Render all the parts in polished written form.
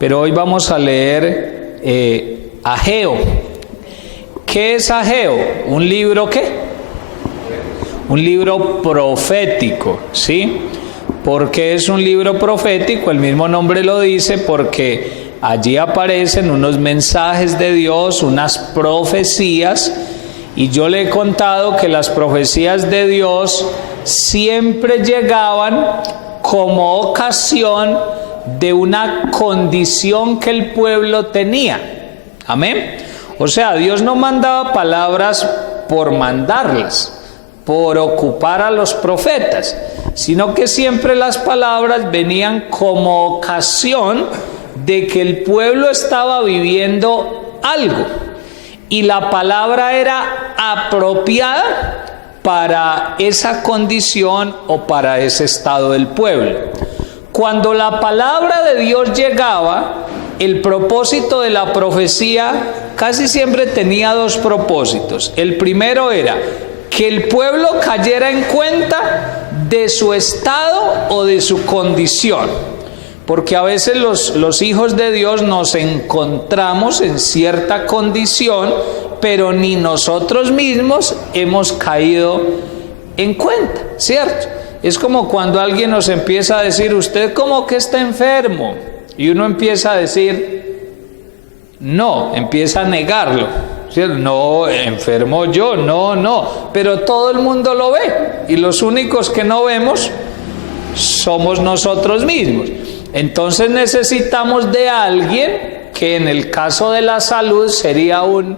pero hoy vamos a leer Ageo. ¿Qué es Ageo? ¿Un libro qué? Un libro profético, ¿sí? ¿Por qué es un libro profético? El mismo nombre lo dice, porque allí aparecen unos mensajes de Dios, unas profecías, y yo le he contado que las profecías de Dios siempre llegaban como ocasión de una condición que el pueblo tenía. Amén. O sea, Dios no mandaba palabras por mandarlas, por ocupar a los profetas, sino que siempre las palabras venían como ocasión de que el pueblo estaba viviendo algo y la palabra era apropiada para esa condición o para ese estado del pueblo. Cuando la palabra de Dios llegaba, el propósito de la profecía casi siempre tenía dos propósitos. El primero era que el pueblo cayera en cuenta de su estado o de su condición, porque a veces los hijos de Dios nos encontramos en cierta condición, pero ni nosotros mismos hemos caído en cuenta, ¿cierto? Es como cuando alguien nos empieza a decir: usted como que está enfermo, y uno empieza a decir no, empieza a negarlo, ¿cierto? No, enfermo yo, no, pero todo el mundo lo ve, y los únicos que no vemos somos nosotros mismos. Entonces necesitamos de alguien que en el caso de la salud sería un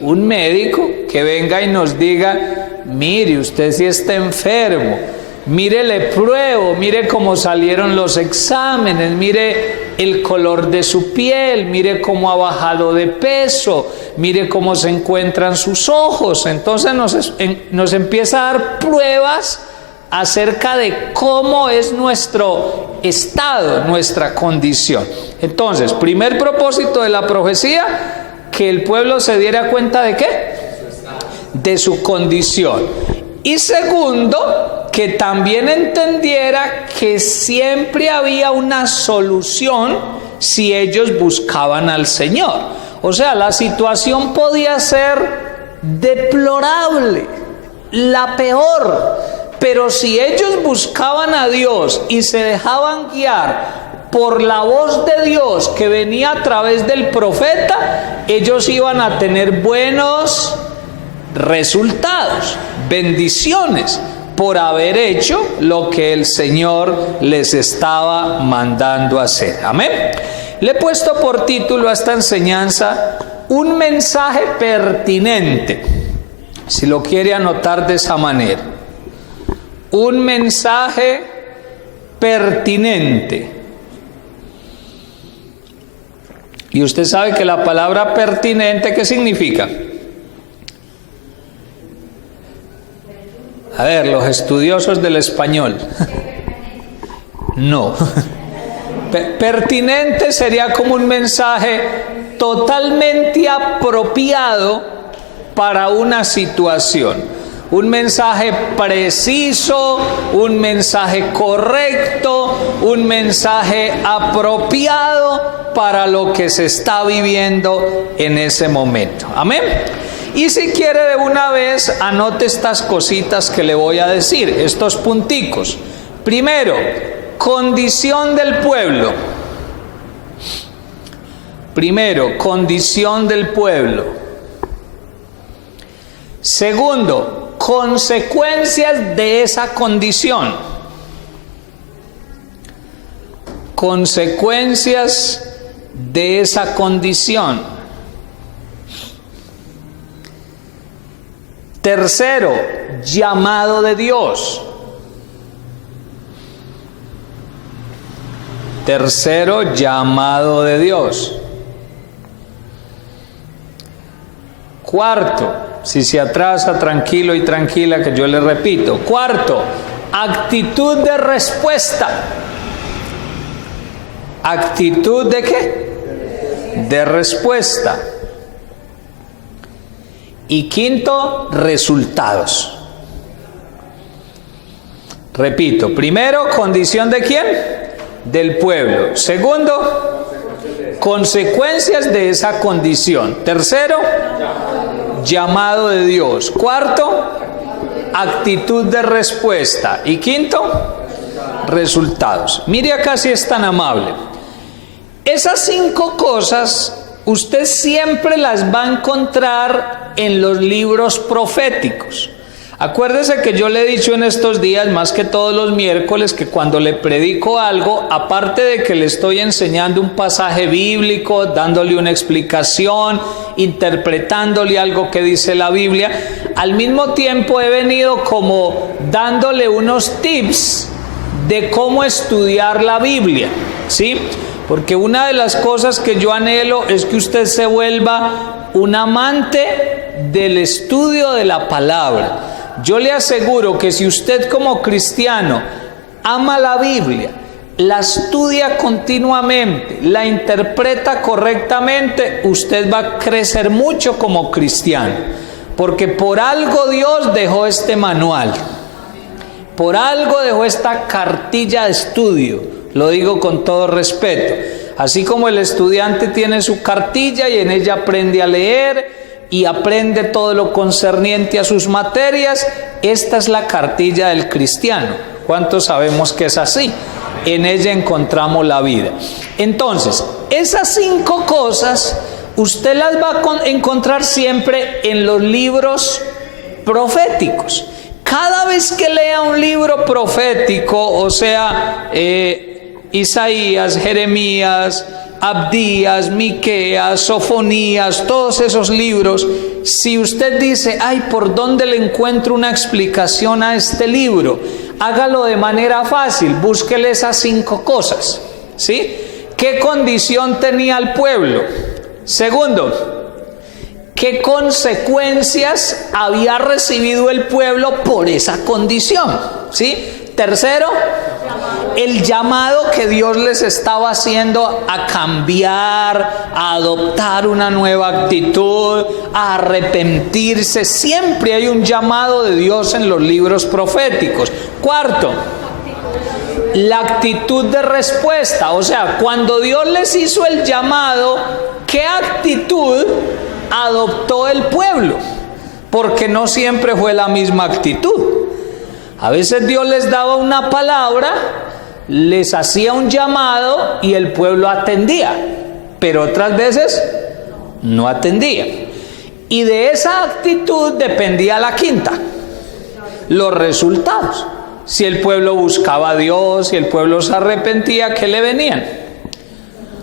médico que venga y nos diga: mire, usted sí está enfermo, mire, le pruebo, mire cómo salieron los exámenes, mire el color de su piel, mire cómo ha bajado de peso, mire cómo se encuentran sus ojos. Entonces nos empieza a dar pruebas acerca de cómo es nuestro estado, nuestra condición. Entonces, primer propósito de la profecía, que el pueblo se diera cuenta ¿de qué? De su condición. Y segundo, que también entendiera que siempre había una solución si ellos buscaban al Señor. O sea, la situación podía ser deplorable, la peor, pero si ellos buscaban a Dios y se dejaban guiar por la voz de Dios que venía a través del profeta, ellos iban a tener buenos resultados, bendiciones, por haber hecho lo que el Señor les estaba mandando hacer. Amén. Le he puesto por título a esta enseñanza: un mensaje pertinente. Si lo quiere anotar de esa manera: un mensaje pertinente. Y usted sabe que la palabra pertinente, ¿qué significa? A ver, los estudiosos del español. No. Pertinente sería como un mensaje totalmente apropiado para una situación. Un mensaje preciso, un mensaje correcto, un mensaje apropiado para lo que se está viviendo en ese momento. Amén. Y si quiere de una vez, anote estas cositas que le voy a decir, estos punticos. Primero, condición del pueblo. Primero, condición del pueblo. Segundo, consecuencias de esa condición. Consecuencias de esa condición. Tercero, llamado de Dios. Tercero, llamado de Dios. Cuarto, si se atrasa, tranquilo y tranquila que yo le repito. Cuarto, actitud de respuesta. ¿Actitud de qué? De respuesta. Y quinto, resultados. Repito, primero, condición de quién? Del pueblo. Segundo, consecuencias de esa condición. Tercero, llamado de Dios. Cuarto, actitud de respuesta. Y quinto, resultados. Mire acá si es tan amable. Esas 5 cosas usted siempre las va a encontrar en los libros proféticos. Acuérdese que yo le he dicho en estos días, más que todos los miércoles, que cuando le predico algo, aparte de que le estoy enseñando un pasaje bíblico, dándole una explicación, interpretándole algo que dice la Biblia, al mismo tiempo he venido como dándole unos tips de cómo estudiar la Biblia, ¿sí? Porque una de las cosas que yo anhelo es que usted se vuelva un amante del estudio de la palabra. Yo le aseguro que si usted como cristiano ama la Biblia, la estudia continuamente, la interpreta correctamente, usted va a crecer mucho como cristiano. Porque por algo Dios dejó este manual. Por algo dejó esta cartilla de estudio. Lo digo con todo respeto. Así como el estudiante tiene su cartilla y en ella aprende a leer y aprende todo lo concerniente a sus materias, esta es la cartilla del cristiano. ¿Cuántos sabemos que es así? En ella encontramos la vida. Entonces, esas 5 cosas usted las va a encontrar siempre en los libros proféticos. Cada vez que lea un libro profético, o sea, Isaías, Jeremías, Abdías, Miqueas, Sofonías, todos esos libros, si usted dice, ay, ¿por dónde le encuentro una explicación a este libro? Hágalo de manera fácil, búsquele esas 5 cosas, ¿sí? ¿Qué condición tenía el pueblo? Segundo, ¿qué consecuencias había recibido el pueblo por esa condición? ¿Sí? Tercero, el llamado que Dios les estaba haciendo a cambiar, a adoptar una nueva actitud, a arrepentirse. Siempre hay un llamado de Dios en los libros proféticos. Cuarto, la actitud de respuesta. O sea, cuando Dios les hizo el llamado, ¿qué actitud adoptó el pueblo? Porque no siempre fue la misma actitud. A veces Dios les daba una palabra, les hacía un llamado y el pueblo atendía, pero otras veces no atendía. Y de esa actitud dependía la quinta, los resultados. Si el pueblo buscaba a Dios, si el pueblo se arrepentía, ¿qué le venían?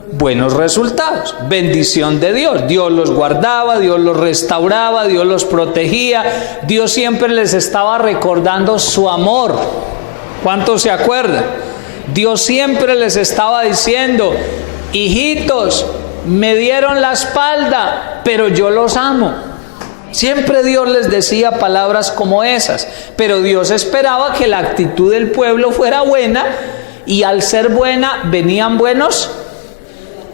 Buenos resultados, bendición de Dios. Dios los guardaba, Dios los restauraba, Dios los protegía. Dios siempre les estaba recordando su amor. ¿Cuántos se acuerdan? Dios siempre les estaba diciendo, hijitos, me dieron la espalda, pero yo los amo. Siempre Dios les decía palabras como esas, pero Dios esperaba que la actitud del pueblo fuera buena, y al ser buena venían buenos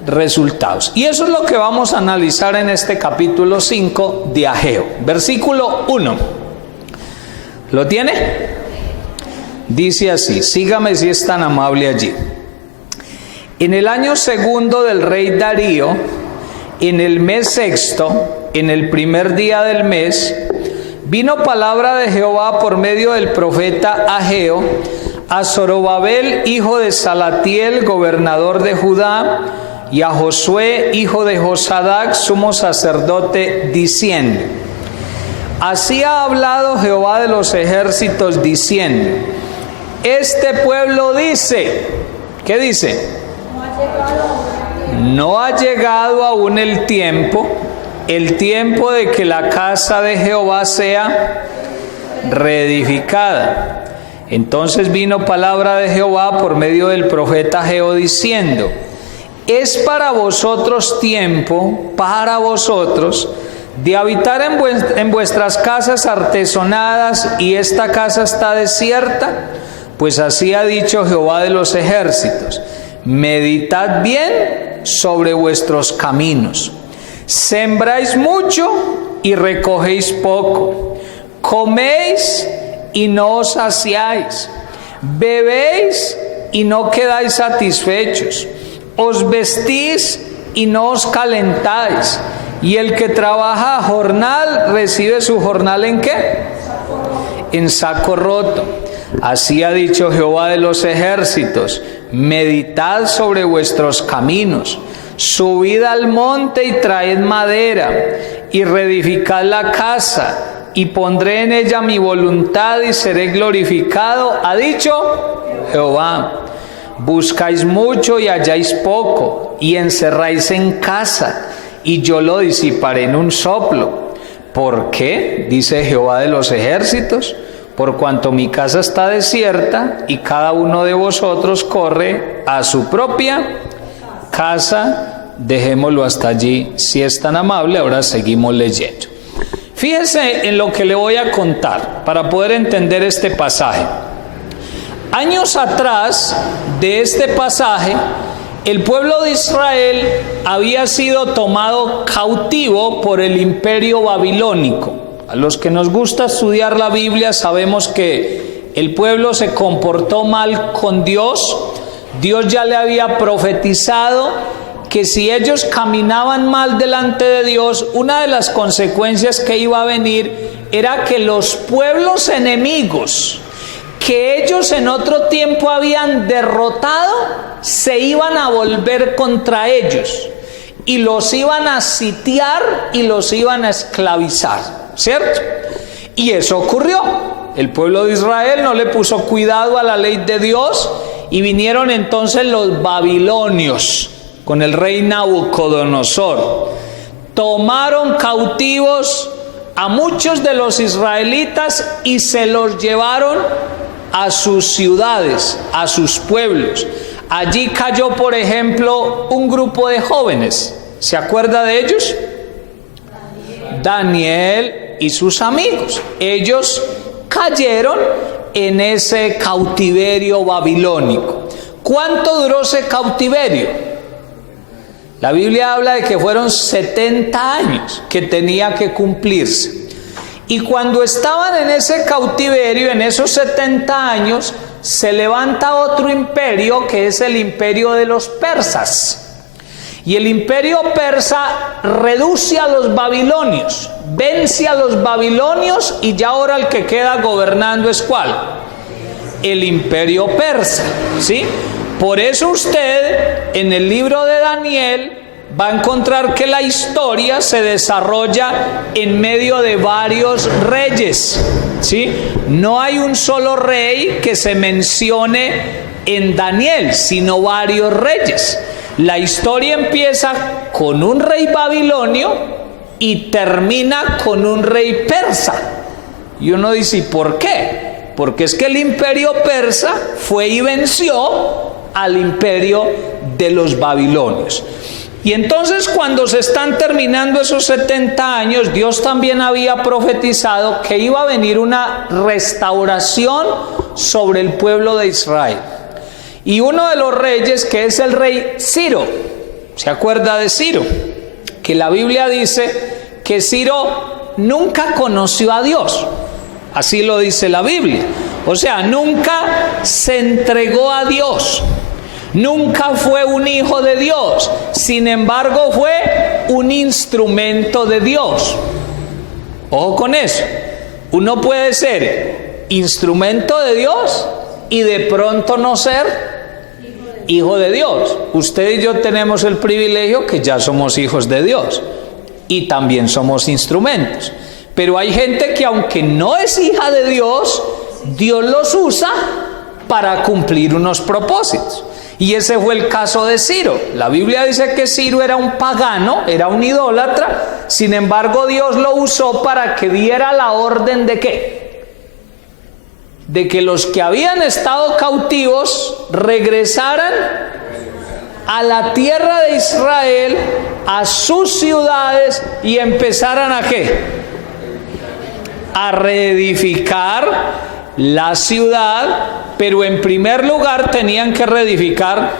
resultados. Y eso es lo que vamos a analizar en este capítulo 5 de Ageo. Versículo 1. ¿Lo tiene? Dice así, sígame si es tan amable allí. En el año 2 del rey Darío, en el mes 6, en el primer día del mes, vino palabra de Jehová por medio del profeta Ageo a Zorobabel, hijo de Salatiel, gobernador de Judá, y a Josué, hijo de Josadac, sumo sacerdote, diciendo: así ha hablado Jehová de los ejércitos, diciendo: este pueblo dice, ¿qué dice? No ha llegado aún el tiempo de que la casa de Jehová sea reedificada. Entonces vino palabra de Jehová por medio del profeta Ageo diciendo: es para vosotros tiempo, para vosotros, de habitar en vuestras casas artesonadas, y esta casa está desierta. Pues así ha dicho Jehová de los ejércitos: meditad bien sobre vuestros caminos. Sembráis mucho y recogéis poco. Coméis y no os saciáis. Bebéis y no quedáis satisfechos. Os vestís y no os calentáis. Y el que trabaja a jornal recibe su jornal ¿en qué? En saco roto. Así ha dicho Jehová de los ejércitos: meditad sobre vuestros caminos, subid al monte y traed madera, y reedificad la casa, y pondré en ella mi voluntad y seré glorificado, ha dicho Jehová. Buscáis mucho y halláis poco, y encerráis en casa, y yo lo disiparé en un soplo. ¿Por qué? Dice Jehová de los ejércitos: por cuanto mi casa está desierta, y cada uno de vosotros corre a su propia casa. Dejémoslo hasta allí, si es tan amable. Ahora seguimos leyendo. Fíjese en lo que le voy a contar para poder entender este pasaje. Años atrás de este pasaje, el pueblo de Israel había sido tomado cautivo por el imperio babilónico. A los que nos gusta estudiar la Biblia sabemos que el pueblo se comportó mal con Dios. Dios ya le había profetizado que si ellos caminaban mal delante de Dios, una de las consecuencias que iba a venir era que los pueblos enemigos que ellos en otro tiempo habían derrotado, se iban a volver contra ellos y los iban a sitiar y los iban a esclavizar, ¿cierto? Y eso ocurrió. El pueblo de Israel no le puso cuidado a la ley de Dios y vinieron entonces los babilonios con el rey Nabucodonosor. Tomaron cautivos a muchos de los israelitas y se los llevaron a sus ciudades, a sus pueblos. Allí cayó, por ejemplo, un grupo de jóvenes. ¿Se acuerda de ellos? Daniel y sus amigos. Ellos cayeron en ese cautiverio babilónico. ¿Cuánto duró ese cautiverio? La Biblia habla de que fueron 70 años que tenía que cumplirse. Y cuando estaban en ese cautiverio, en esos 70 años, se levanta otro imperio que es el imperio de los persas. Y el imperio persa reduce a los babilonios, vence a los babilonios, y ya ahora el que queda gobernando es ¿cuál? El imperio persa, ¿sí? Por eso usted en el libro de Daniel va a encontrar que la historia se desarrolla en medio de varios reyes, ¿sí? No hay un solo rey que se mencione en Daniel, sino varios reyes. La historia empieza con un rey babilonio y termina con un rey persa. Y uno dice, ¿y por qué? Porque es que el imperio persa fue y venció al imperio de los babilonios. Y entonces cuando se están terminando esos 70 años, Dios también había profetizado que iba a venir una restauración sobre el pueblo de Israel. Y uno de los reyes, que es el rey Ciro, ¿se acuerda de Ciro? Que la Biblia dice que Ciro nunca conoció a Dios. Así lo dice la Biblia. O sea, nunca se entregó a Dios. Nunca fue un hijo de Dios, sin embargo fue un instrumento de Dios. Ojo con eso. Uno puede ser instrumento de Dios y de pronto no ser hijo de Dios. Usted y yo tenemos el privilegio que ya somos hijos de Dios y también somos instrumentos. Pero hay gente que aunque no es hija de Dios, Dios los usa para cumplir unos propósitos. Y ese fue el caso de Ciro. La Biblia dice que Ciro era un pagano, era un idólatra. Sin embargo, Dios lo usó para que diera la orden de ¿qué? De que los que habían estado cautivos regresaran a la tierra de Israel, a sus ciudades, y empezaran a ¿qué? A reedificar la ciudad. Pero en primer lugar tenían que reedificar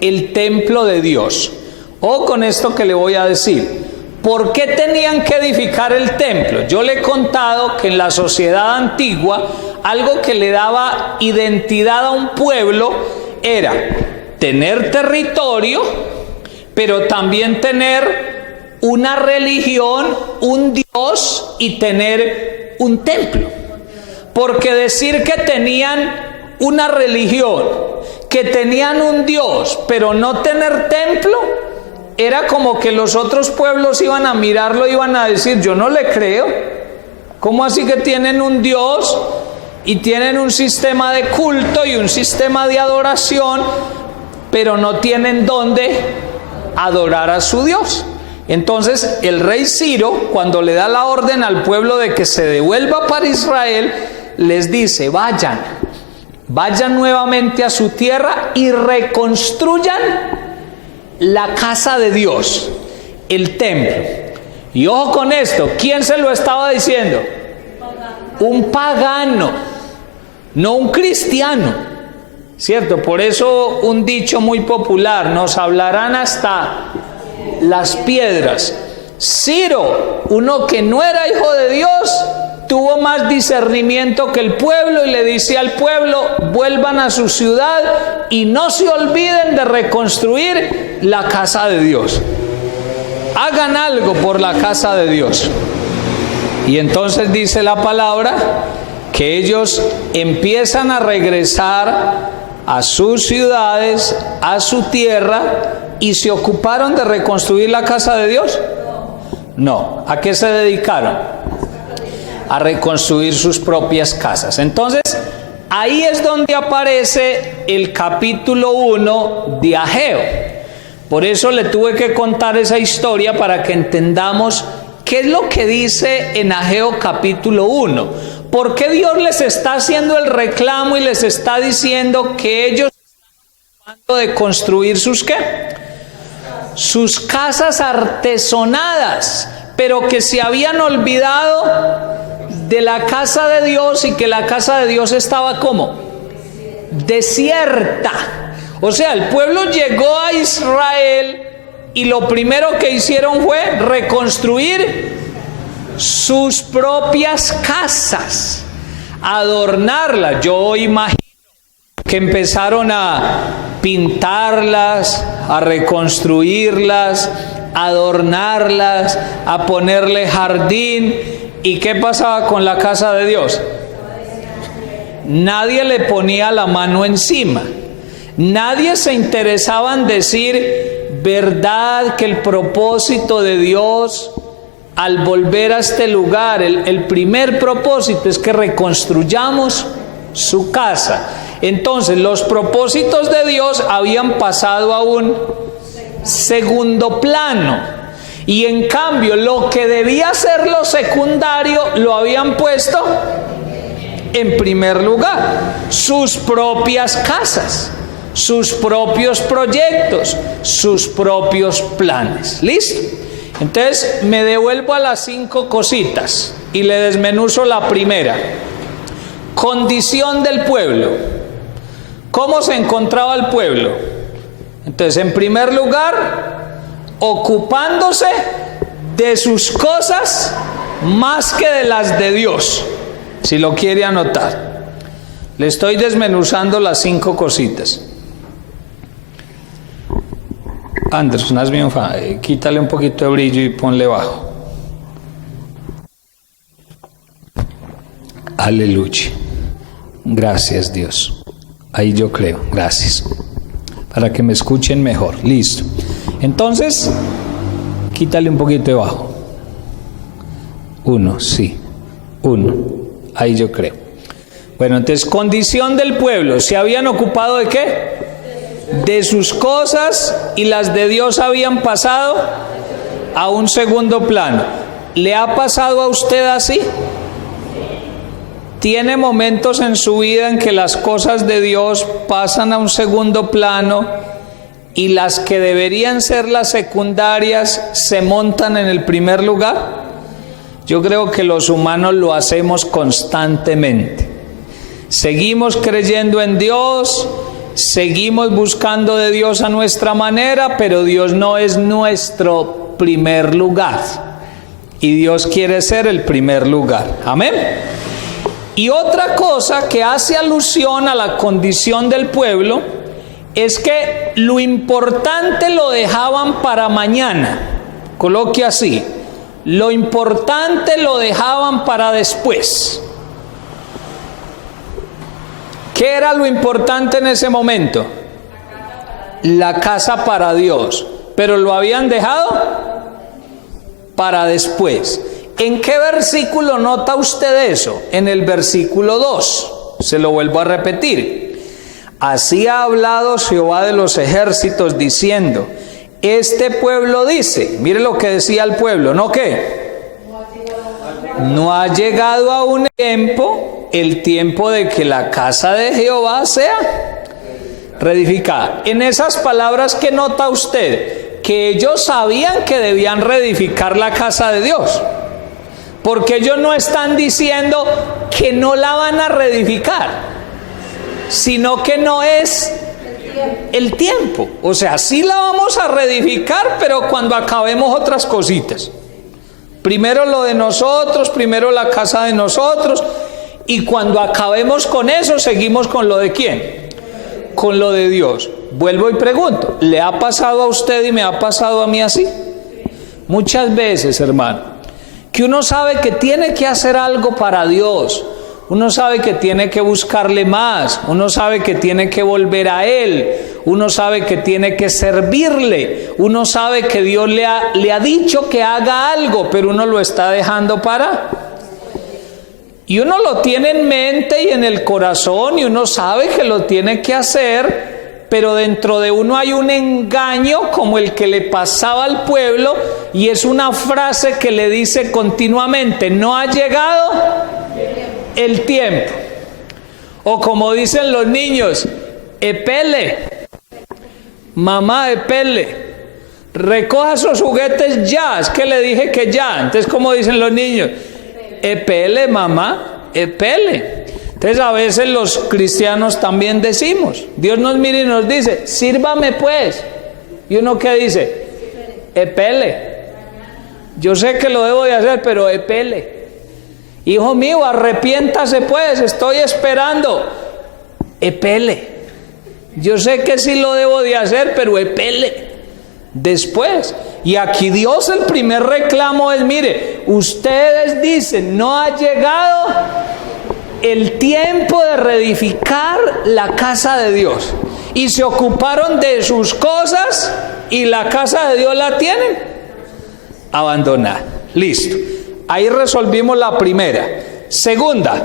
el templo de Dios. O con esto que le voy a decir, ¿por qué tenían que edificar el templo? Yo le he contado que en la sociedad antigua algo que le daba identidad a un pueblo era tener territorio, pero también tener una religión, un Dios y tener un templo. Porque decir que tenían una religión, que tenían un Dios, pero no tener templo, era como que los otros pueblos iban a mirarlo y iban a decir, yo no le creo. ¿Cómo así que tienen un Dios y tienen un sistema de culto y un sistema de adoración, pero no tienen dónde adorar a su Dios? Entonces el rey Ciro, cuando le da la orden al pueblo de que se devuelva para Israel, les dice, vayan nuevamente a su tierra y reconstruyan la casa de Dios, el templo. Y ojo con esto, ¿quién se lo estaba diciendo? Un pagano, no un cristiano, ¿cierto? Por eso un dicho muy popular, nos hablarán hasta las piedras. Ciro, uno que no era hijo de Dios, tuvo más discernimiento que el pueblo y le dice al pueblo, vuelvan a su ciudad y no se olviden de reconstruir la casa de Dios. Hagan algo por la casa de Dios. Y entonces dice la palabra que ellos empiezan a regresar a sus ciudades, a su tierra, y se ocuparon de reconstruir la casa de Dios. No, ¿a qué se dedicaron? A reconstruir sus propias casas. Entonces, ahí es donde aparece el capítulo 1 de Ageo. Por eso le tuve que contar esa historia para que entendamos qué es lo que dice en Ageo capítulo 1. ¿Por qué Dios les está haciendo el reclamo y les está diciendo que ellos están tratando de construir sus ¿qué? Sus casas artesonadas, pero que se habían olvidado de la casa de Dios y que la casa de Dios estaba ¿cómo? Desierta. O sea, el pueblo llegó a Israel y lo primero que hicieron fue reconstruir sus propias casas, adornarlas. Yo imagino que empezaron a pintarlas, a reconstruirlas, a adornarlas, a ponerle jardín. ¿Y qué pasaba con la casa de Dios? Nadie le ponía la mano encima. Nadie se interesaba en decir, verdad que el propósito de Dios al volver a este lugar, el primer propósito es que reconstruyamos su casa. Entonces los propósitos de Dios habían pasado a un segundo plano. Y en cambio, lo que debía ser lo secundario, lo habían puesto en primer lugar. Sus propias casas, sus propios proyectos, sus propios planes. ¿Listo? Entonces, me devuelvo a las 5 cositas y le desmenuzo la primera. Condición del pueblo. ¿Cómo se encontraba el pueblo? Entonces, en primer lugar, ocupándose de sus cosas más que de las de Dios, si lo quiere anotar. Le estoy desmenuzando las 5 cositas. Anderson, hazme un favor, quítale un poquito de brillo y ponle bajo. Aleluya. Gracias, Dios. Ahí yo creo, gracias. Para que me escuchen mejor. Listo. Entonces, quítale un poquito de bajo. 1, sí. 1. Ahí yo creo. Bueno, entonces, condición del pueblo. ¿Se habían ocupado de qué? De sus cosas, y las de Dios habían pasado a un segundo plano. ¿Le ha pasado a usted así? ¿Tiene momentos en su vida en que las cosas de Dios pasan a un segundo plano y las que deberían ser las secundarias se montan en el primer lugar? Yo creo que los humanos lo hacemos constantemente. Seguimos creyendo en Dios, seguimos buscando de Dios a nuestra manera, pero Dios no es nuestro primer lugar. Y Dios quiere ser el primer lugar. Amén. Y otra cosa que hace alusión a la condición del pueblo es que lo importante lo dejaban para mañana. Coloque así, lo importante lo dejaban para después. ¿Qué era lo importante en ese momento? La casa para Dios. Pero lo habían dejado para después. ¿En qué versículo nota usted eso? En el versículo 2. Se lo vuelvo a repetir. Así ha hablado Jehová de los ejércitos diciendo, este pueblo dice, mire lo que decía el pueblo, ¿no qué? No ha llegado aún el tiempo de que la casa de Jehová sea reedificada. En esas palabras, ¿qué nota usted? Que ellos sabían que debían reedificar la casa de Dios. Porque ellos no están diciendo que no la van a reedificar, sino que no es el tiempo. O sea, sí la vamos a reedificar, pero cuando acabemos otras cositas. Primero lo de nosotros, primero la casa de nosotros, y cuando acabemos con eso, seguimos con lo de ¿quién? Con lo de Dios. Vuelvo y pregunto, ¿le ha pasado a usted y me ha pasado a mí así? Muchas veces, hermano, que uno sabe que tiene que hacer algo para Dios, uno sabe que tiene que buscarle más, uno sabe que tiene que volver a Él, uno sabe que tiene que servirle, uno sabe que Dios le ha dicho que haga algo, pero uno lo está dejando para... Y uno lo tiene en mente y en el corazón y uno sabe que lo tiene que hacer, pero dentro de uno hay un engaño como el que le pasaba al pueblo, y es una frase que le dice continuamente, no ha llegado el tiempo. O como dicen los niños, epele, mamá epele, recoja esos juguetes ya, es que le dije que ya. Entonces, como dicen los niños, epele mamá, epele. Entonces a veces los cristianos también decimos, Dios nos mira y nos dice, sírvame pues. Y uno ¿qué dice? Epele. Yo sé que lo debo de hacer, pero epele. Hijo mío, arrepiéntase pues, estoy esperando. Epele. Yo sé que sí lo debo de hacer, pero epele. Después. Y aquí Dios, el primer reclamo es, mire, ustedes dicen, no ha llegado el tiempo de reedificar la casa de Dios. Y se ocuparon de sus cosas y la casa de Dios la tienen abandonada. Listo. Ahí resolvimos la primera. Segunda.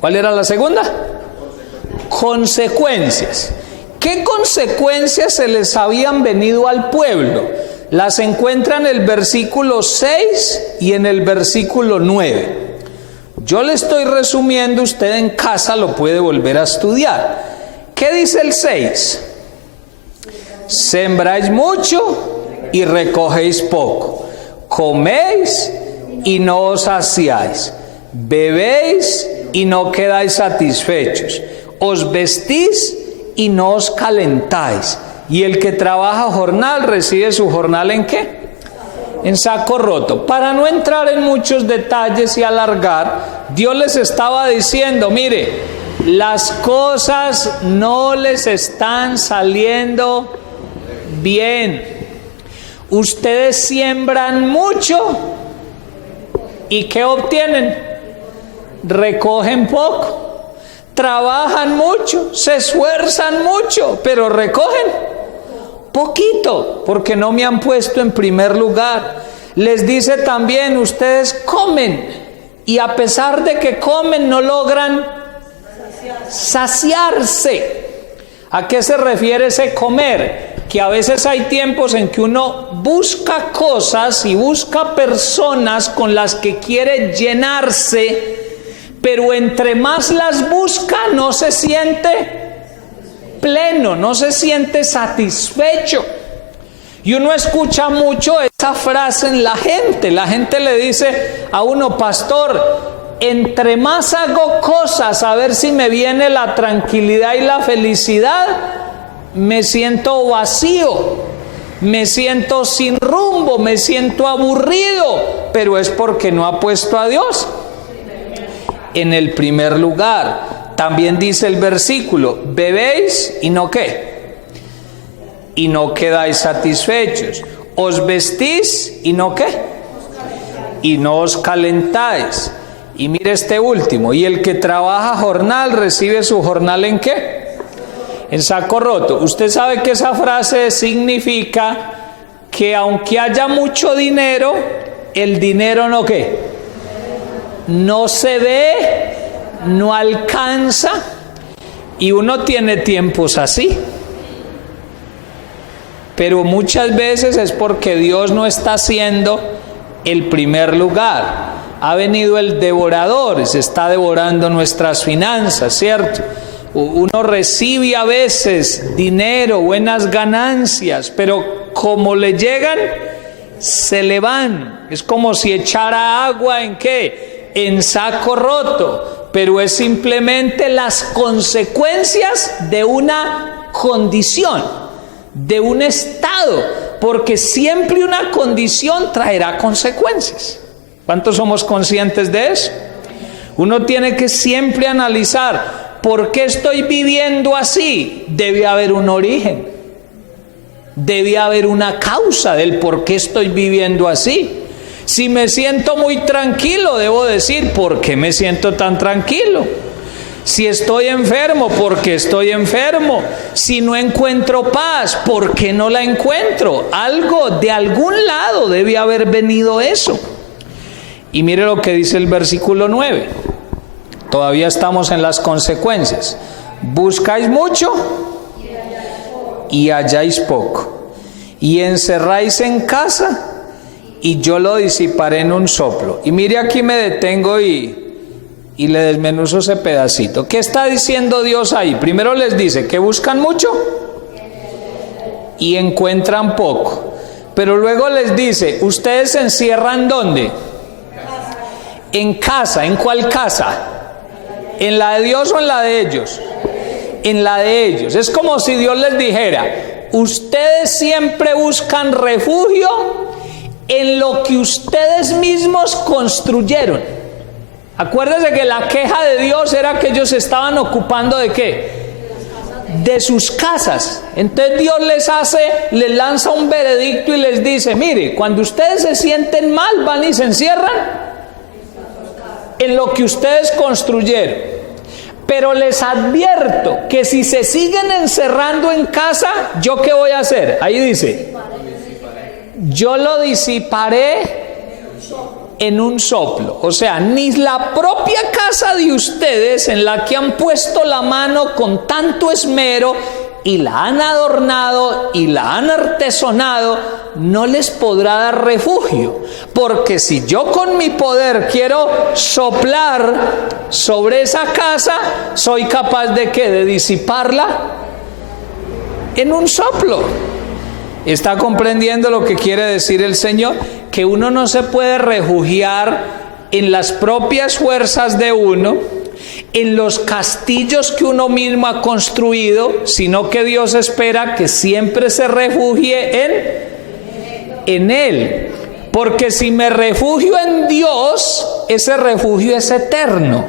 ¿Cuál era la segunda? Consecuencias. ¿Qué consecuencias se les habían venido al pueblo? Las encuentra en el versículo 6 y en el versículo 9. Yo le estoy resumiendo, usted en casa lo puede volver a estudiar. ¿Qué dice el 6? Sembráis mucho y recogéis poco. Coméis y no os saciáis. Bebéis y no quedáis satisfechos. Os vestís y no os calentáis. Y el que trabaja jornal recibe su jornal ¿en qué? En saco roto. Para no entrar en muchos detalles y alargar, Dios les estaba diciendo, mire, las cosas no les están saliendo bien. Ustedes siembran mucho y ¿qué obtienen? Recogen poco. Trabajan mucho, se esfuerzan mucho, pero recogen poquito, porque no me han puesto en primer lugar. Les dice también, ustedes comen, y a pesar de que comen, no logran saciarse. ¿A qué se refiere ese comer? Que a veces hay tiempos en que uno busca cosas y busca personas con las que quiere llenarse, pero entre más las busca, no se siente pleno, no se siente satisfecho. Y uno escucha mucho esa frase en la gente. La gente le dice a uno, pastor, entre más hago cosas a ver si me viene la tranquilidad y la felicidad, me siento vacío, me siento sin rumbo, me siento aburrido, pero es porque no ha puesto a Dios en el primer lugar. También dice el versículo, bebéis y no ¿qué? y no quedáis satisfechos. Os vestís y no qué, y no os calentáis. Y mire este último, y el que trabaja jornal recibe su jornal ¿en qué? En saco roto. Usted sabe que esa frase significa que aunque haya mucho dinero, el dinero no qué, no se ve, no alcanza, y uno tiene tiempos así. Pero muchas veces es porque Dios no está siendo el primer lugar. Ha venido el devorador, se está devorando nuestras finanzas, ¿cierto? Uno recibe a veces dinero, buenas ganancias, pero como le llegan, se le van. Es como si echara agua ¿en qué? En saco roto. Pero es simplemente las consecuencias de una condición, de un estado, porque siempre una condición traerá consecuencias. ¿Cuántos somos conscientes de eso? Uno tiene que siempre analizar, ¿por qué estoy viviendo así? Debe haber un origen, debe haber una causa del por qué estoy viviendo así. Si me siento muy tranquilo, debo decir, ¿por qué me siento tan tranquilo? Si estoy enfermo, ¿por qué estoy enfermo? Si no encuentro paz, ¿por qué no la encuentro? Algo, de algún lado debe haber venido eso. Y mire lo que dice el versículo 9. Todavía estamos en las consecuencias. Buscáis mucho y halláis poco. Y encerráis en casa y yo lo disiparé en un soplo. Y mire, aquí me detengo y le desmenuzo ese pedacito. ¿Qué está diciendo Dios ahí? Primero les dice que buscan mucho y encuentran poco. Pero luego les dice, ¿ustedes se encierran dónde? En casa. ¿En cuál casa? ¿En la de Dios o en la de ellos? En la de ellos. Es como si Dios les dijera, ustedes siempre buscan refugio en lo que ustedes mismos construyeron. Acuérdense que la queja de Dios era que ellos estaban ocupando ¿de qué? De sus casas. Entonces Dios les lanza un veredicto y les dice, mire, cuando ustedes se sienten mal, van y se encierran en lo que ustedes construyeron. Pero les advierto que si se siguen encerrando en casa, ¿yo qué voy a hacer? Ahí dice, yo lo disiparé en un soplo. O sea, ni la propia casa de ustedes, en la que han puesto la mano con tanto esmero y la han adornado y la han artesonado, no les podrá dar refugio. Porque si yo con mi poder quiero soplar sobre esa casa, soy capaz de ¿qué? De disiparla en un soplo. ¿Está comprendiendo lo que quiere decir el Señor? Que uno no se puede refugiar en las propias fuerzas de uno, en los castillos que uno mismo ha construido, sino que Dios espera que siempre se refugie en Él. Porque si me refugio en Dios, ese refugio es eterno.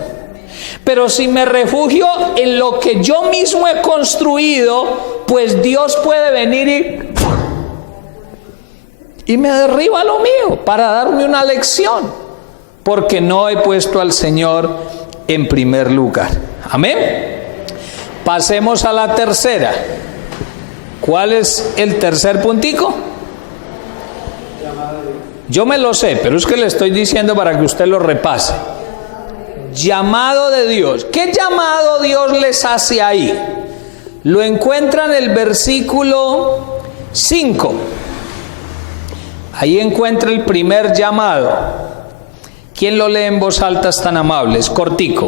Pero si me refugio en lo que yo mismo he construido, pues Dios puede venir y me derriba lo mío para darme una lección, porque no he puesto al Señor en primer lugar. Amén. Pasemos a la tercera. ¿Cuál es el tercer puntico? Yo me lo sé, pero es que le estoy diciendo para que usted lo repase. Llamado de Dios. ¿Qué llamado Dios les hace ahí? Lo encuentra en el versículo 5. Ahí encuentra el primer llamado. ¿Quién lo lee en voz alta? Es tan amable, es cortico.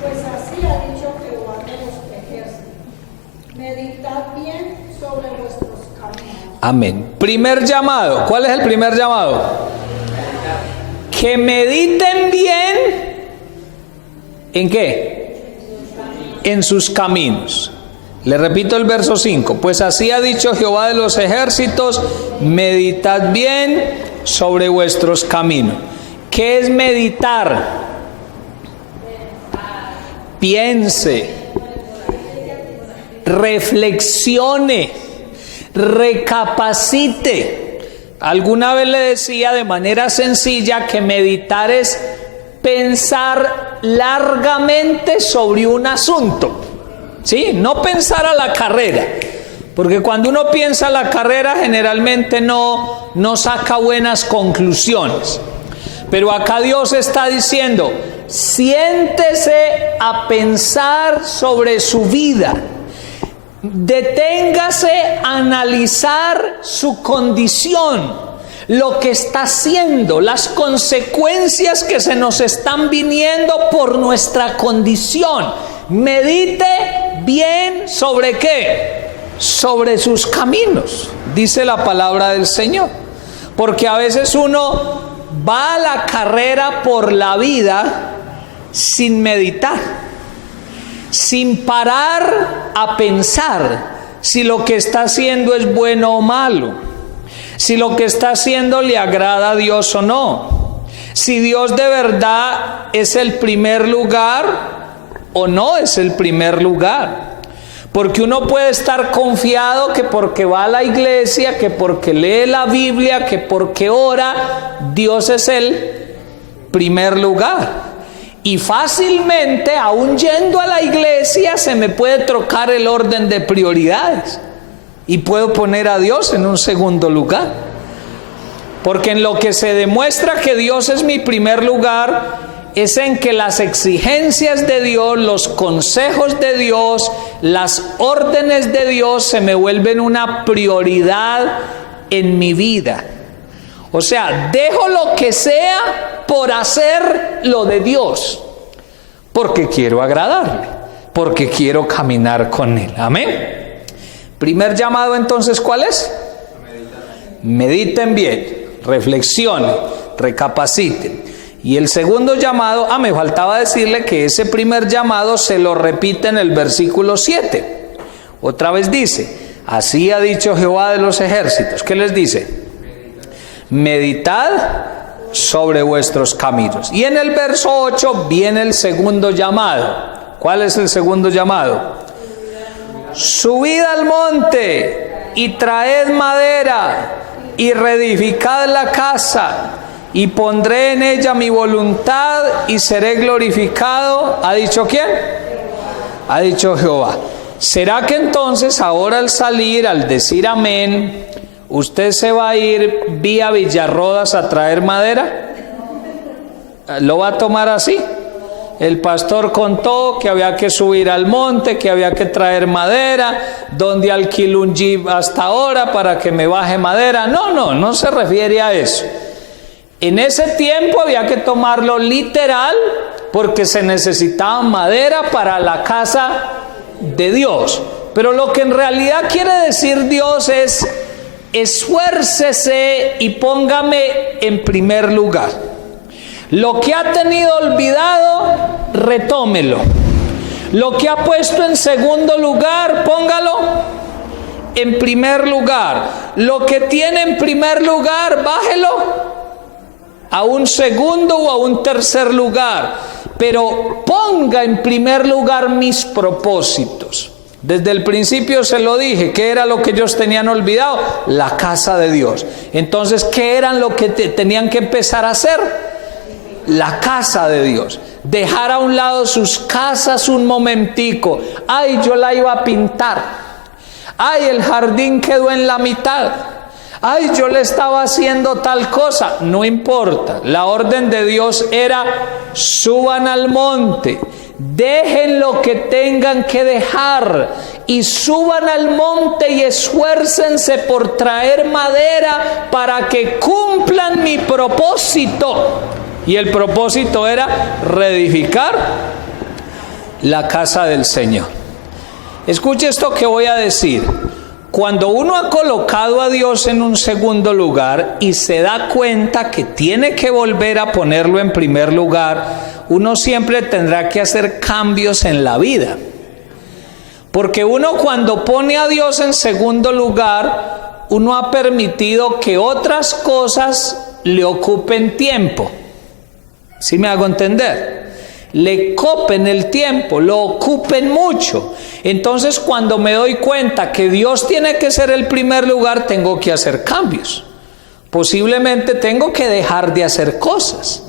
Pues así ha dicho Jehová de los ejércitos. Meditad bien sobre vuestros caminos. Amén. Primer llamado. ¿Cuál es el primer llamado? Que mediten bien. ¿En qué? En sus caminos. Le repito el verso 5. Pues así ha dicho Jehová de los ejércitos, meditad bien sobre vuestros caminos. ¿Qué es meditar? Piense, reflexione, recapacite. Alguna vez le decía de manera sencilla que meditar es pensar largamente sobre un asunto, ¿sí? No pensar a la carrera, porque cuando uno piensa a la carrera generalmente no saca buenas conclusiones. Pero acá Dios está diciendo, siéntese a pensar sobre su vida, deténgase a analizar su condición, lo que está haciendo, las consecuencias que se nos están viniendo por nuestra condición. Medite bien sobre ¿qué? Sobre sus caminos, dice la palabra del Señor. Porque a veces uno va a la carrera por la vida sin meditar, sin parar a pensar si lo que está haciendo es bueno o malo, si lo que está haciendo le agrada a Dios o no, si Dios de verdad es el primer lugar o no es el primer lugar. Porque uno puede estar confiado que porque va a la iglesia, que porque lee la Biblia, que porque ora, Dios es el primer lugar. Y fácilmente, aún yendo a la iglesia, se me puede trocar el orden de prioridades. Y puedo poner a Dios en un segundo lugar. Porque en lo que se demuestra que Dios es mi primer lugar es en que las exigencias de Dios, los consejos de Dios, las órdenes de Dios se me vuelven una prioridad en mi vida. O sea, dejo lo que sea por hacer lo de Dios, porque quiero agradarle, porque quiero caminar con Él. Amén. Primer llamado entonces, ¿cuál es? Mediten bien, reflexionen, recapaciten. Y el segundo llamado, me faltaba decirle que ese primer llamado se lo repite en el versículo 7. Otra vez dice, así ha dicho Jehová de los ejércitos. ¿Qué les dice? Meditad sobre vuestros caminos. Y en el verso 8 viene el segundo llamado. ¿Cuál es el segundo llamado? Subid al monte y traed madera y reedificad la casa, y pondré en ella mi voluntad y seré glorificado. ¿Ha dicho quién? Ha dicho Jehová. ¿Será que entonces ahora al salir, al decir amén, usted se va a ir vía Villarrodas a traer madera? ¿Lo va a tomar así? El pastor contó que había que subir al monte, que había que traer madera, donde alquilo un jeep hasta ahora para que me baje madera. No se refiere a eso. En ese tiempo había que tomarlo literal porque se necesitaba madera para la casa de Dios. Pero lo que en realidad quiere decir Dios es: esfuércese y póngame en primer lugar. Lo que ha tenido olvidado, retómelo. Lo que ha puesto en segundo lugar, póngalo en primer lugar. Lo que tiene en primer lugar, bájelo a un segundo o a un tercer lugar, pero ponga en primer lugar mis propósitos. Desde el principio se lo dije, ¿qué era lo que ellos tenían olvidado? La casa de Dios. Entonces, ¿qué eran lo que tenían que empezar a hacer? La casa de Dios. Dejar a un lado sus casas un momentico. Ay, yo la iba a pintar. Ay, el jardín quedó en la mitad. Ay, yo le estaba haciendo tal cosa. No importa. La orden de Dios era: suban al monte, dejen lo que tengan que dejar y suban al monte y esfuércense por traer madera para que cumplan mi propósito. Y el propósito era reedificar la casa del Señor. Escuche esto que voy a decir. Cuando uno ha colocado a Dios en un segundo lugar y se da cuenta que tiene que volver a ponerlo en primer lugar, uno siempre tendrá que hacer cambios en la vida. Porque uno, cuando pone a Dios en segundo lugar, uno ha permitido que otras cosas le ocupen tiempo. ¿Sí me hago entender? le copen el tiempo, lo ocupen mucho. Entonces, cuando me doy cuenta que Dios tiene que ser el primer lugar, tengo que hacer cambios. Posiblemente tengo que dejar de hacer cosas,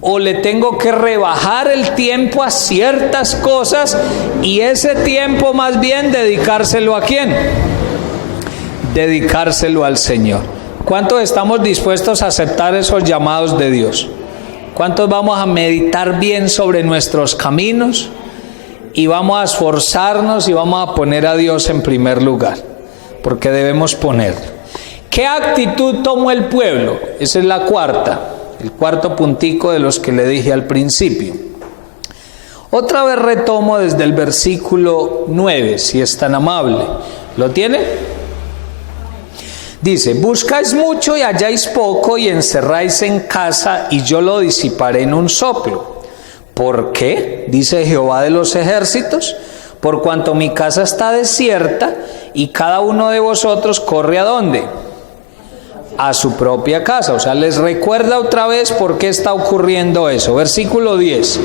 o le tengo que rebajar el tiempo a ciertas cosas, y ese tiempo más bien dedicárselo ¿a quién? Dedicárselo al Señor. ¿Cuántos estamos dispuestos a aceptar esos llamados de Dios? ¿Cuántos vamos a meditar bien sobre nuestros caminos y vamos a esforzarnos y vamos a poner a Dios en primer lugar? Porque debemos ponerlo. ¿Qué actitud tomó el pueblo? Esa es la cuarta, el cuarto puntico de los que le dije al principio. Otra vez retomo desde el versículo 9, si es tan amable. ¿Lo tiene? Dice: buscáis mucho y halláis poco, y encerráis en casa, y yo lo disiparé en un soplo. ¿Por qué? Dice Jehová de los ejércitos: por cuanto mi casa está desierta, y cada uno de vosotros corre ¿a dónde? A su propia casa. O sea, les recuerda otra vez por qué está ocurriendo eso. Versículo 10.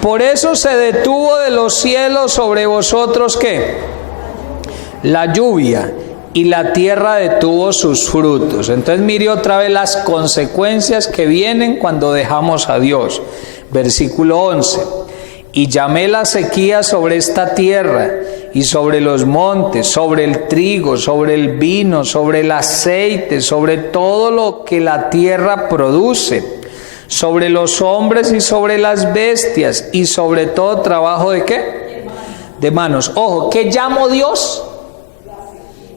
Por eso se detuvo de los cielos sobre vosotros, ¿qué? La lluvia, y la tierra detuvo sus frutos. Entonces mire otra vez las consecuencias que vienen cuando dejamos a Dios. Versículo 11. Y llamé la sequía sobre esta tierra, y sobre los montes, sobre el trigo, sobre el vino, sobre el aceite, sobre todo lo que la tierra produce, sobre los hombres y sobre las bestias, y sobre todo trabajo ¿de qué? De manos. Ojo, ¿qué llamo Dios?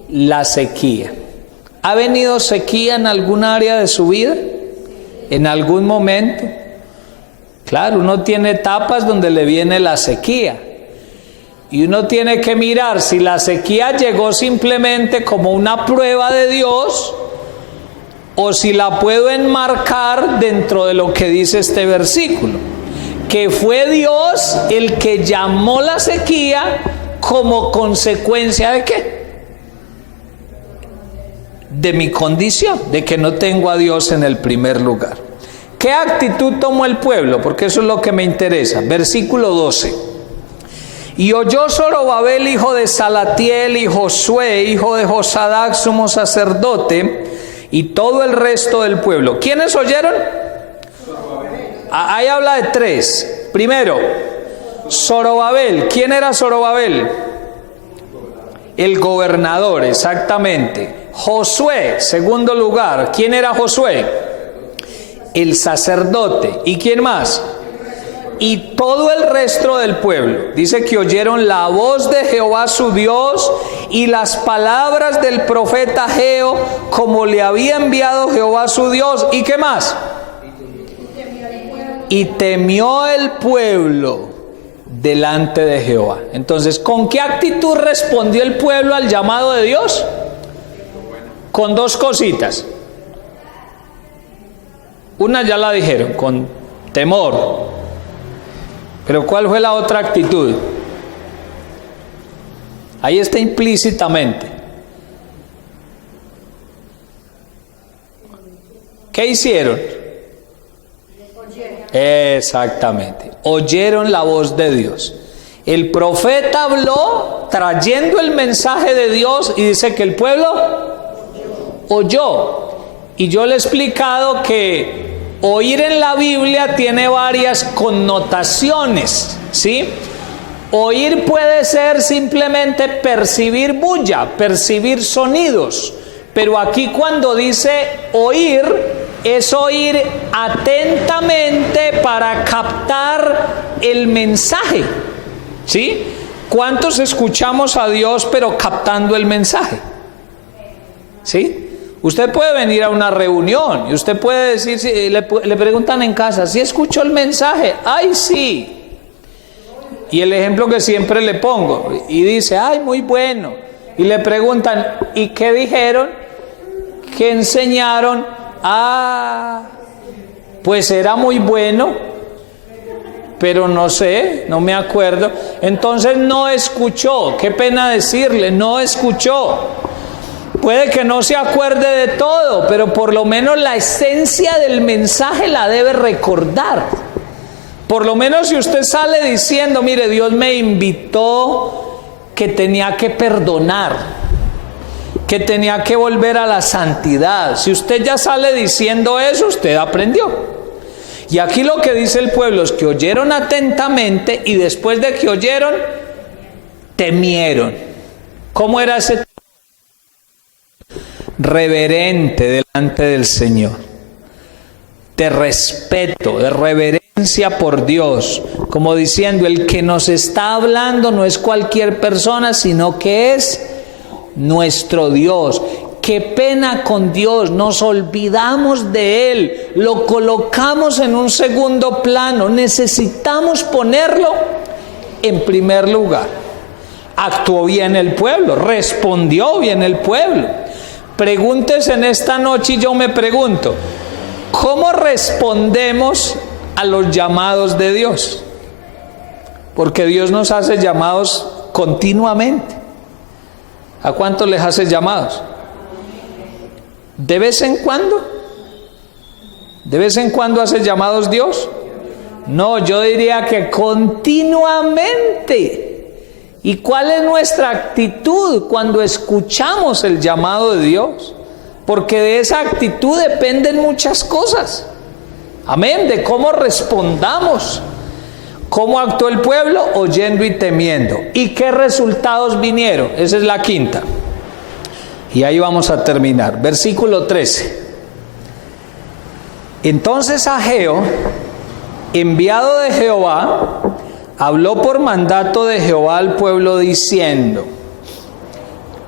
La sequía. ¿Ha venido sequía en algún área de su vida? ¿En algún momento? Claro, uno tiene etapas donde le viene la sequía. Y uno tiene que mirar si la sequía llegó simplemente como una prueba de Dios, o si la puedo enmarcar dentro de lo que dice este versículo, que fue Dios el que llamó la sequía como consecuencia ¿de qué? De mi condición, de que no tengo a Dios en el primer lugar. ¿Qué actitud tomó el pueblo? Porque eso es lo que me interesa. Versículo 12. Y oyó Zorobabel, hijo de Salatiel, y Josué, hijo de Josadac, sumo sacerdote, y todo el resto del pueblo. ¿Quiénes oyeron? Ahí habla de tres. Primero, Zorobabel. ¿Quién era Zorobabel? El gobernador, exactamente. Josué, segundo lugar. ¿Quién era Josué? El sacerdote. ¿Y quién más? Y todo el resto del pueblo. Dice que oyeron la voz de Jehová su Dios y las palabras del profeta Ageo, como le había enviado Jehová su Dios. ¿Y qué más? Y temió el pueblo delante de Jehová. Entonces, ¿con qué actitud respondió el pueblo al llamado de Dios? Con dos cositas. Una ya la dijeron, con temor. Pero ¿cuál fue la otra actitud? Ahí está implícitamente. ¿Qué hicieron? Exactamente. Oyeron la voz de Dios. El profeta habló trayendo el mensaje de Dios, y dice que el pueblo oyó. Y yo le he explicado que oír en la Biblia tiene varias connotaciones, ¿sí? Oír puede ser simplemente percibir bulla, percibir sonidos, pero aquí cuando dice oír, es oír atentamente para captar el mensaje, ¿sí? ¿Cuántos escuchamos a Dios pero captando el mensaje? ¿Sí? Usted puede venir a una reunión y usted puede decir, si le preguntan en casa, ¿sí escuchó el mensaje? ¡Ay, sí! Y el ejemplo que siempre le pongo, y dice, ¡ay, muy bueno! Y le preguntan, ¿y qué dijeron? ¿Qué enseñaron? ¡Ah! Pues era muy bueno, pero no sé, no me acuerdo. Entonces no escuchó, qué pena decirle, no escuchó. Puede que no se acuerde de todo, pero por lo menos la esencia del mensaje la debe recordar. Por lo menos si usted sale diciendo, mire, Dios me invitó que tenía que perdonar, que tenía que volver a la santidad. Si usted ya sale diciendo eso, usted aprendió. Y aquí lo que dice el pueblo es que oyeron atentamente y después de que oyeron, temieron. ¿Cómo era ese? Reverente delante del Señor, de respeto, de reverencia por Dios, como diciendo, el que nos está hablando no es cualquier persona, sino que es nuestro Dios. Qué pena con Dios, nos olvidamos de Él, lo colocamos en un segundo plano, necesitamos ponerlo en primer lugar. Actuó bien el pueblo, respondió bien el pueblo. Pregúntese en esta noche y yo me pregunto, ¿cómo respondemos a los llamados de Dios? Porque Dios nos hace llamados continuamente. ¿A cuántos les hace llamados? ¿De vez en cuando? ¿De vez en cuando hace llamados Dios? No, yo diría que continuamente. ¿Y cuál es nuestra actitud cuando escuchamos el llamado de Dios? Porque de esa actitud dependen muchas cosas. Amén, de cómo respondamos. ¿Cómo actuó el pueblo? Oyendo y temiendo. ¿Y qué resultados vinieron? Esa es la quinta. Y ahí vamos a terminar. Versículo 13. Entonces Ageo, enviado de Jehová, habló por mandato de Jehová al pueblo diciendo,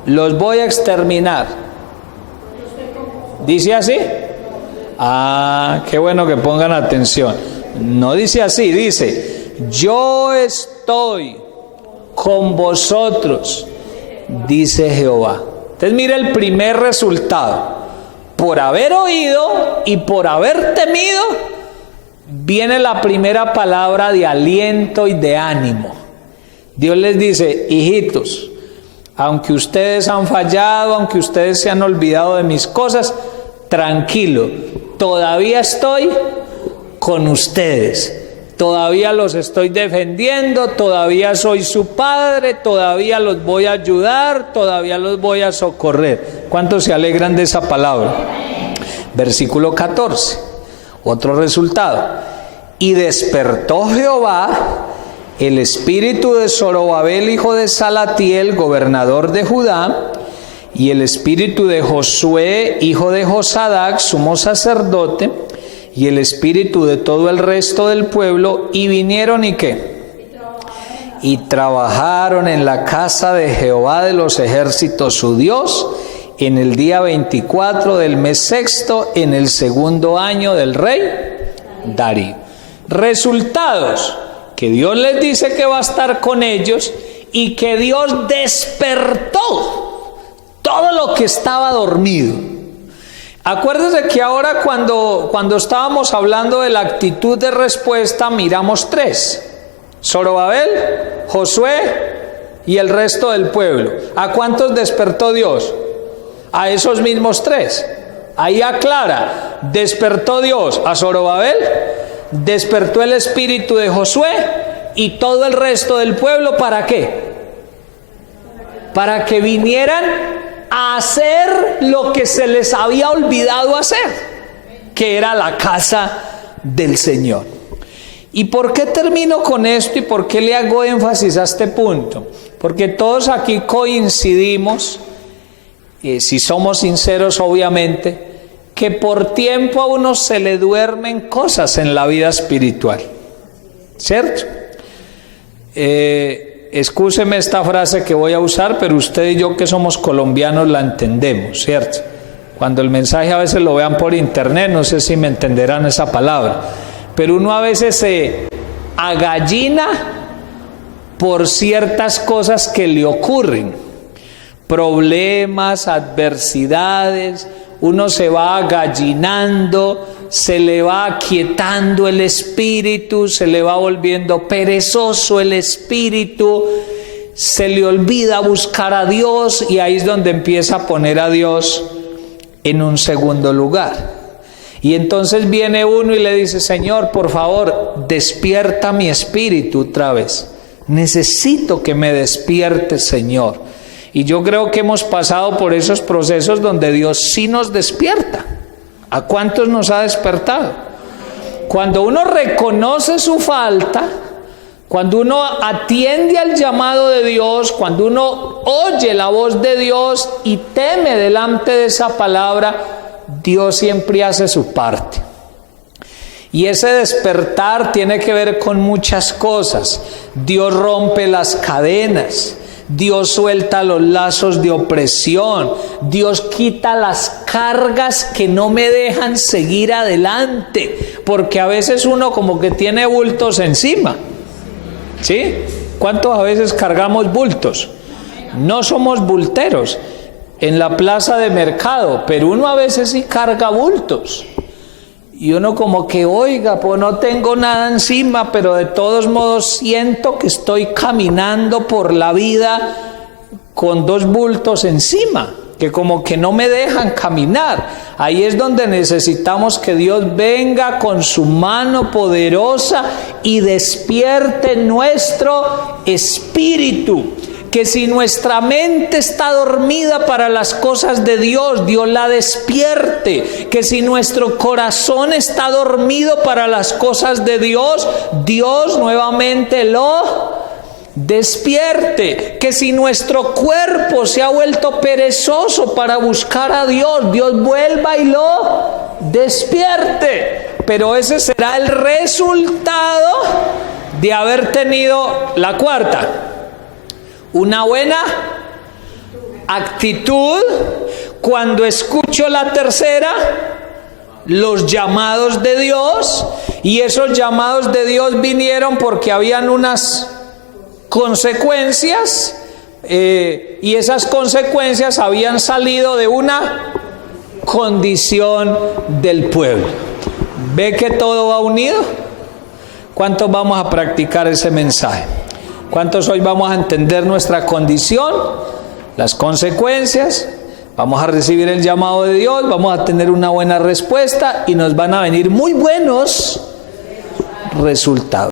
los voy a exterminar. ¿Dice así? Ah, qué bueno que pongan atención. No dice así, dice, yo estoy con vosotros, dice Jehová. Entonces mire el primer resultado. Por haber oído y por haber temido, viene la primera palabra de aliento y de ánimo. Dios les dice, hijitos, aunque ustedes han fallado, aunque ustedes se han olvidado de mis cosas, tranquilo, todavía estoy con ustedes. Todavía los estoy defendiendo, todavía soy su padre, todavía los voy a ayudar, todavía los voy a socorrer. ¿Cuántos se alegran de esa palabra? Versículo 14, otro resultado. Y despertó Jehová el espíritu de Zorobabel, hijo de Salatiel, gobernador de Judá, y el espíritu de Josué, hijo de Josadac, sumo sacerdote, y el espíritu de todo el resto del pueblo, y vinieron y ¿qué? Y trabajaron en la casa de Jehová de los ejércitos su Dios, en el día 24 del mes sexto, en el segundo año del rey Darío. Resultados, que Dios les dice que va a estar con ellos y que Dios despertó todo lo que estaba dormido. Acuérdense que ahora cuando estábamos hablando de la actitud de respuesta, miramos tres: Zorobabel, Josué y el resto del pueblo. ¿A cuántos despertó Dios? A esos mismos tres. Ahí aclara, despertó Dios a Zorobabel, despertó el espíritu de Josué y todo el resto del pueblo. ¿Para qué? Para que vinieran a hacer lo que se les había olvidado hacer, que era la casa del Señor. ¿Y por qué termino con esto y por qué le hago énfasis a este punto? Porque todos aquí coincidimos, si somos sinceros obviamente, que por tiempo a uno se le duermen cosas en la vida espiritual, ¿cierto? Excúseme esta frase que voy a usar, pero usted y yo que somos colombianos la entendemos, ¿cierto? Cuando el mensaje a veces lo vean por internet, no sé si me entenderán esa palabra, pero uno a veces se agallina por ciertas cosas que le ocurren, problemas, adversidades. Uno se va agallinando, se le va aquietando el espíritu, se le va volviendo perezoso el espíritu, se le olvida buscar a Dios y ahí es donde empieza a poner a Dios en un segundo lugar. Y entonces viene uno y le dice, Señor, por favor, despierta mi espíritu otra vez. Necesito que me despiertes, Señor. Y yo creo que hemos pasado por esos procesos donde Dios sí nos despierta. ¿A cuántos nos ha despertado? Cuando uno reconoce su falta, cuando uno atiende al llamado de Dios, cuando uno oye la voz de Dios y teme delante de esa palabra, Dios siempre hace su parte. Y ese despertar tiene que ver con muchas cosas. Dios rompe las cadenas, Dios suelta los lazos de opresión, Dios quita las cargas que no me dejan seguir adelante, porque a veces uno como que tiene bultos encima, ¿sí? ¿Cuántos a veces cargamos bultos? No somos bulteros en la plaza de mercado, pero uno a veces sí carga bultos. Y uno como que, oiga, pues no tengo nada encima, pero de todos modos siento que estoy caminando por la vida con dos bultos encima, que como que no me dejan caminar. Ahí es donde necesitamos que Dios venga con su mano poderosa y despierte nuestro espíritu. Que si nuestra mente está dormida para las cosas de Dios, Dios la despierte. Que si nuestro corazón está dormido para las cosas de Dios, Dios nuevamente lo despierte. Que si nuestro cuerpo se ha vuelto perezoso para buscar a Dios, Dios vuelva y lo despierte. Pero ese será el resultado de haber tenido la cuarta. Una buena actitud. Cuando escucho la tercera, los llamados de Dios, y esos llamados de Dios vinieron porque habían unas consecuencias, y esas consecuencias habían salido de una condición del pueblo. ¿Ve que todo va unido? ¿Cuántos vamos a practicar ese mensaje? ¿Cuántos hoy vamos a entender nuestra condición, las consecuencias? Vamos a recibir el llamado de Dios, vamos a tener una buena respuesta y nos van a venir muy buenos resultados.